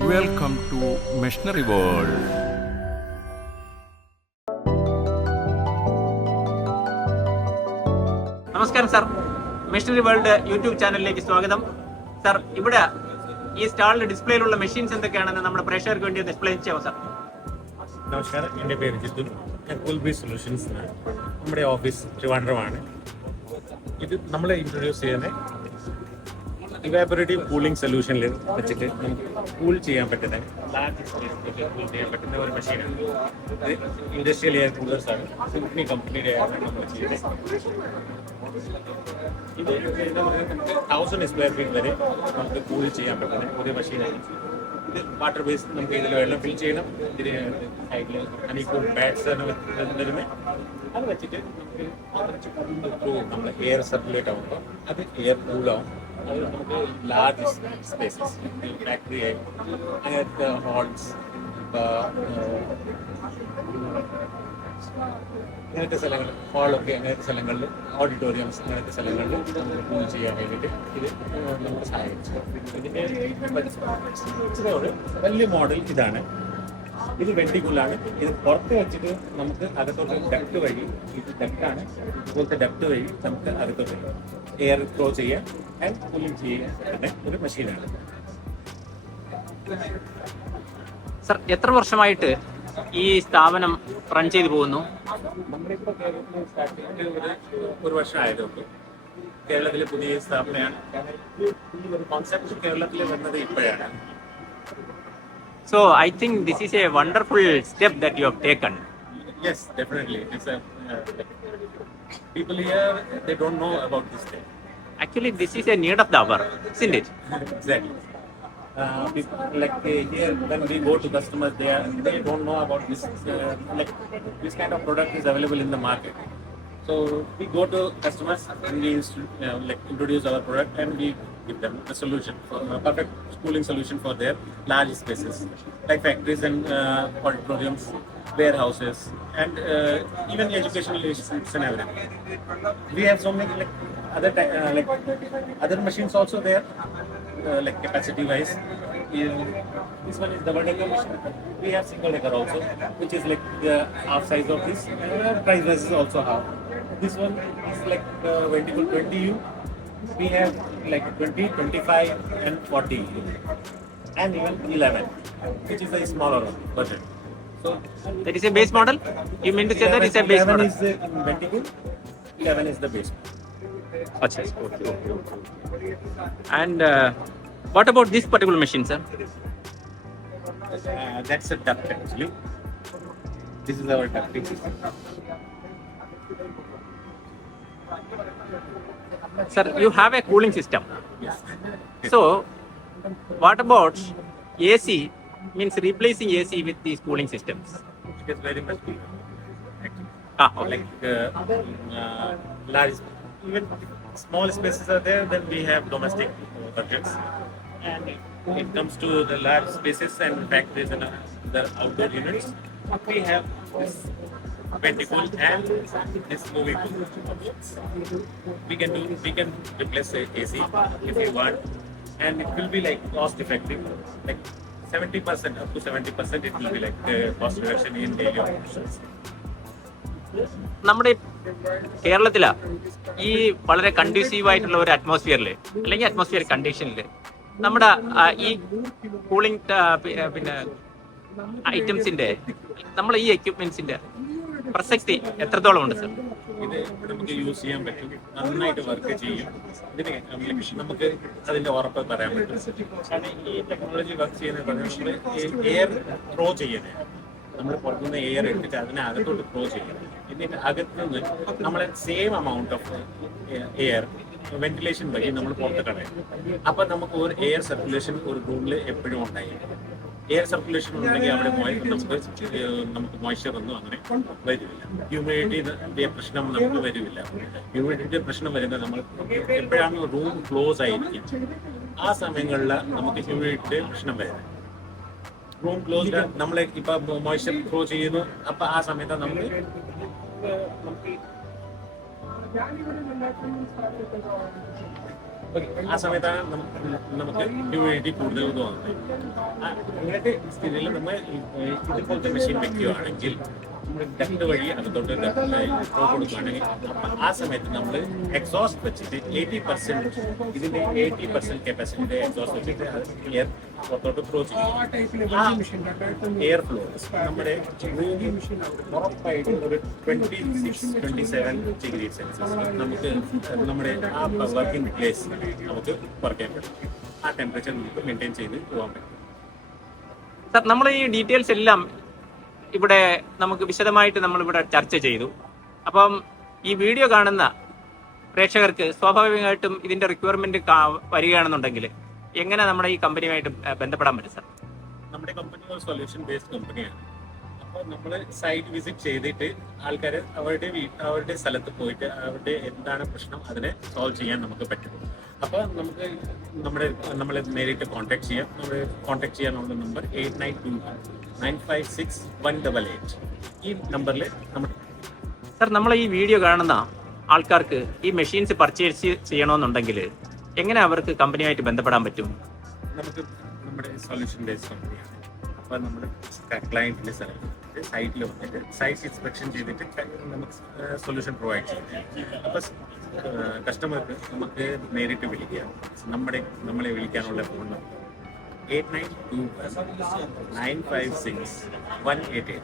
Welcome to Machinery World. നമസ്കാരം sir, machinery world YouTube ചാനലിലേക്ക് സ്വാഗതം. സാർ, ഇവിടെ ഈ സ്റ്റാളിൽ ഡിസ്പ്ലേയിലുള്ള മെഷീൻസ് എന്തൊക്കെയാണെന്ന് നമ്മുടെ പ്രേക്ഷകർക്ക് വേണ്ടി ഡിസ്പ്ലേ ചെയ്യാമോ സാർ? നമസ്കാരം, എൻ്റെ പേര് ജിത്തു. ഞാൻ കൂൾബി സൊല്യൂഷൻസ് ആണ്. നമ്മുടെ ഓഫീസ് ട്രിവാൻഡ്രമാണ്. ഇത് നമ്മൾ ഇൻട്രൊഡ്യൂസ് ചെയ്യുന്ന ഇവാപറേറ്റീവ് കൂളിംഗ് സൊല്യൂഷനിൽ വെച്ചിട്ട് നമുക്ക് കൂൾ ചെയ്യാൻ പറ്റുന്ന ലാർജ് സ്പേസിലേക്ക് കൂൾ ചെയ്യാൻ പറ്റുന്ന ഒരു മെഷീനാണ്. ഇത് ഇൻഡസ്ട്രിയൽ എയർ കൂളേഴ്സ് ആണ്. സിംഫണി കമ്പനിയുടെ ആണ് നമ്മൾ ചെയ്യുന്നത്. ഇത് നമുക്ക് 1000 സ്ക്വയർ ഫീറ്റ് വരെ നമുക്ക് കൂൾ ചെയ്യാൻ പറ്റുന്ന ഒരു മെഷീനാണ്. ഇത് വാട്ടർ ബേസ്ഡ്, നമുക്ക് ഇതിൽ വെള്ളം ഫിൽ ചെയ്യണം. ഇതിന് സൈഡിൽ ഹണിക്കൂം പാഡ്സ് ആണ് വരുന്നത്. അത് വെച്ചിട്ട് നമുക്ക് നമ്മൾ എയർ സർക്കുലേറ്റ് ആകുമ്പോൾ അത് എയർ കൂളാവും. അത് നമുക്ക് ലാർജ് സ്പേസസ്, ഫാക്ടറി ആയി അങ്ങനത്തെ ഹാൾസ്, അങ്ങനത്തെ സ്ഥലങ്ങൾ, ഹാളൊക്കെ അങ്ങനത്തെ സ്ഥലങ്ങളിൽ, ഓഡിറ്റോറിയംസ് അങ്ങനത്തെ സ്ഥലങ്ങളിൽ നമുക്ക് കൂൾ ചെയ്യാൻ വേണ്ടിയിട്ട് ഇത് നമുക്ക് സഹായിച്ചു. ഇതിൻ്റെ ഒരു വലിയ മോഡൽ ഇതാണ്. ഇത് വെന്റിക്കുള്ളാണ്. ഇത് പുറത്ത് വെച്ചിട്ട് നമുക്ക് അകത്തോട്ട് ഡക്ട് വഴി, ഇത് ഡക്റ്റാണ്, ഇതുപോലത്തെ ഡക്ട് വഴി നമുക്ക് അകത്തോട്ട് എയർ ത്രോ ചെയ്യാൻ ആൻഡ് കൂളിംഗ് ചെയ്യാൻ ഒരു മെഷീനാണ്. സർ, എത്ര വർഷമായിട്ട് ഈ സ്ഥാപനം റൺ ചെയ്തു പോകുന്നു? നമ്മളിപ്പോൾ കേരളത്തിൽ സ്റ്റാർട്ട് ചെയ്തിട്ട് ഒരു വർഷം ആയതുള്ളൂ. കേരളത്തിലെ പുതിയ സ്ഥാപനമാണ്. ഈ ഒരു കോൺസെപ്റ്റ് കേരളത്തിൽ വന്നത് ഇപ്പോഴാണ്. So I think this is a wonderful step that you have taken. Yes, definitely. It's a people here, they don't know about this thing. Actually, this is a need of the hour, isn't it? Exactly. People like here when we go to customers, they don't know about this. Like this kind of product is available in the market. So we go to customers and we like introduce our product and we give them a solution, a perfect cooling solution for their large spaces, like factories and auditoriums, warehouses, and even educational institutes and everything. We have so many like other machines also there, like capacity wise. This one is double decker machine. We have single decker also, which is like the half size of this. Price wise is also half. This one is like vertical 20U. We have like 20, 25 and 40 and even 11, which is a smaller version. So That is a base model? You mean to say that is a base 11 model? is the vertical, 11 is the base. Okay, okay. And what about this particular machine, sir? That's a duct actually. This is our ducting system. Sir, you have a cooling system. Yes. So, what about AC? Means replacing AC with these cooling systems. It is very much big, actually. Okay. Like large, even small spaces are there. Then we have domestic projects, and it comes to the large spaces and factories and the outdoor units. We have this vertical and this movable options. We can replace the AC if you want, and it will be like cost effective, like 70% up to 70% it will be like cost reduction in daily operations. നമ്മുടെ കേരളത്തില് ഈ വളരെ കണ്ടീസീവ് ആയിട്ടുള്ള ഒരു അറ്റ്മോസ്ഫിയറിൽ അല്ലെങ്കിൽ atmosphere കണ്ടീഷനിൽ നമ്മുടെ ഈ കൂളിംഗ് പിന്നെ ഐറ്റംസിന്റെ, നമ്മളെ ഈ എക്യുപ്മെന്റ്സിന്റെ പ്രസക്തി എത്രത്തോളം ഉണ്ട് സർ? ഇത് നമുക്ക് യൂസ് ചെയ്യാൻ പറ്റും, നന്നായിട്ട് വർക്ക് ചെയ്യും. ഇതിന് നമുക്ക് അതിന്റെ ഉറപ്പ് പറയാൻ പറ്റും. കാരണം ഈ ടെക്നോളജി വർക്ക് ചെയ്യുന്നത് നമ്മൾ എയർ ത്രോ ചെയ്യുന്നത്, നമ്മൾ പുറത്തുനിന്ന് എയർ എടുത്തിട്ട് അതിനെ അകത്തോട്ട് ത്രോ ചെയ്യും. ഇതിന്റെ അകത്തുനിന്ന് നമ്മളെ same amount of air ventilation വഴി നമ്മൾ പുറത്ത് കളയും. അപ്പൊ നമുക്ക് ഒരു എയർ സർക്കുലേഷൻ ഒരു റൂമിൽ എപ്പോഴും ഉണ്ടായിരിക്കും. എയർ സർക്കുലേഷൻ ഉണ്ടെങ്കിൽ അവിടെ നമുക്ക് മോയ്സ്ചർ ഒന്നും അങ്ങനെ വരില്ല. ഹ്യൂമിഡിറ്റിയുടെ പ്രശ്നം നമുക്ക് വരില്ല. ഹ്യൂമിഡിറ്റിയുടെ പ്രശ്നം വരുന്നത് നമ്മൾ എപ്പോഴാണ് റൂം ക്ലോസ് ആയിരിക്കും, ആ സമയങ്ങളിൽ നമുക്ക് ഹ്യൂമിഡിറ്റിയുടെ പ്രശ്നം വരുന്നത്. റൂം ക്ലോസ്ഡ് നമ്മൾ ഇപ്പൊ മോയ്സ്ചർ ത്രോ ചെയ്യുന്നു, അപ്പൊ ആ സമയത്ത് നമുക്ക് ആ സമയത്താണ് നമുക്ക് ഹ്യൂമിഡിറ്റി കൂടുതൽ തോന്നുന്നത്. അങ്ങനത്തെ സ്ഥിതിയിൽ നമ്മൾ ഇതുപോലത്തെ മെഷീൻ വെക്കുകയാണെങ്കിൽ നമ്മൾ ഡക്ട് വഴി അകത്തോട്ട് ഫ്ലോ കൊടുക്കുകയാണെങ്കിൽ ആ സമയത്ത് നമ്മൾ എക്സോസ്റ്റ് വെച്ചിട്ട് 80% ഇതിന്റെ 80% കപ്പാസിറ്റിയുടെ എക്സോസ്റ്റ് വെച്ചിട്ട് എയർ പുറത്തോട്ട് ഫ്ലോ ചെയ്യും. ആ എയർ ഫ്ലോ നമ്മുടെ ഉറപ്പായിട്ട് ഒരു 26-27 ഡിഗ്രി സെൽഷ്യസ് നമുക്ക് നമ്മുടെ ആ വർക്കിംഗ് പ്ലേസ് നമുക്ക് വർക്ക് ചെയ്യാൻ പറ്റും. ആ ടെമ്പറേച്ചർ നമുക്ക് മെയിൻറ്റെയിൻ ചെയ്ത് പോകാൻ പറ്റും. സർ, നമ്മൾ ഈ ഡീറ്റെയിൽസ് എല്ലാം ഇവിടെ നമുക്ക് വിശദമായിട്ട് നമ്മളിവിടെ ചർച്ച ചെയ്തു. അപ്പം ഈ വീഡിയോ കാണുന്ന പ്രേക്ഷകർക്ക് സ്വാഭാവികമായിട്ടും ഇതിന്റെ റിക്വയർമെന്റ് വരികയാണെന്നുണ്ടെങ്കിൽ എങ്ങനെ നമ്മുടെ ഈ കമ്പനിയുമായിട്ട് ബന്ധപ്പെടാൻ പറ്റും സർ? നമ്മുടെ കമ്പനി ഒരു സൊല്യൂഷൻ ബേസ്ഡ് കമ്പനിയാണ്. അപ്പോൾ നമ്മൾ സൈറ്റ് വിസിറ്റ് ചെയ്തിട്ട് ആൾക്കാർ അവരുടെ സ്ഥലത്ത് പോയിട്ട് അവരുടെ എന്താണ് പ്രശ്നം അതിനെ സോൾവ് ചെയ്യാൻ നമുക്ക് പറ്റും. അപ്പോൾ നമുക്ക് നമ്മളെ നേരിട്ട് കോൺടാക്ട് ചെയ്യാം. നമ്മൾ കോൺടാക്ട് ചെയ്യാനുള്ള നമ്പർ 8921-956-188. ഈ നമ്പറിൽ നമ്മൾ സർ, നമ്മൾ ഈ വീഡിയോ കാണുന്ന ആൾക്കാർക്ക് ഈ മെഷീൻസ് പർച്ചേസ് ചെയ്യണമെന്നുണ്ടെങ്കിൽ എങ്ങനെ അവർക്ക് കമ്പനിയുമായിട്ട് ബന്ധപ്പെടാൻ പറ്റും? നമുക്ക് നമ്മുടെ സൊല്യൂഷൻ ബേസ്ഡ് കമ്പനിയാണ്. അപ്പോൾ നമ്മൾ ക്ലയൻറ്റിൻ്റെ സ്ഥലത്ത് സൈറ്റിൽ വന്നിട്ട് സൈറ്റ് ഇൻസ്പെക്ഷൻ ചെയ്തിട്ട് നമുക്ക് സൊല്യൂഷൻ പ്രൊവൈഡ് ചെയ്യും. അപ്പോൾ കസ്റ്റമർക്ക് നമുക്ക് നേരിട്ട് വിളിക്കാം. നമ്മളെ വിളിക്കാനുള്ള ഫോൺ നമ്പർ 8921-956-188.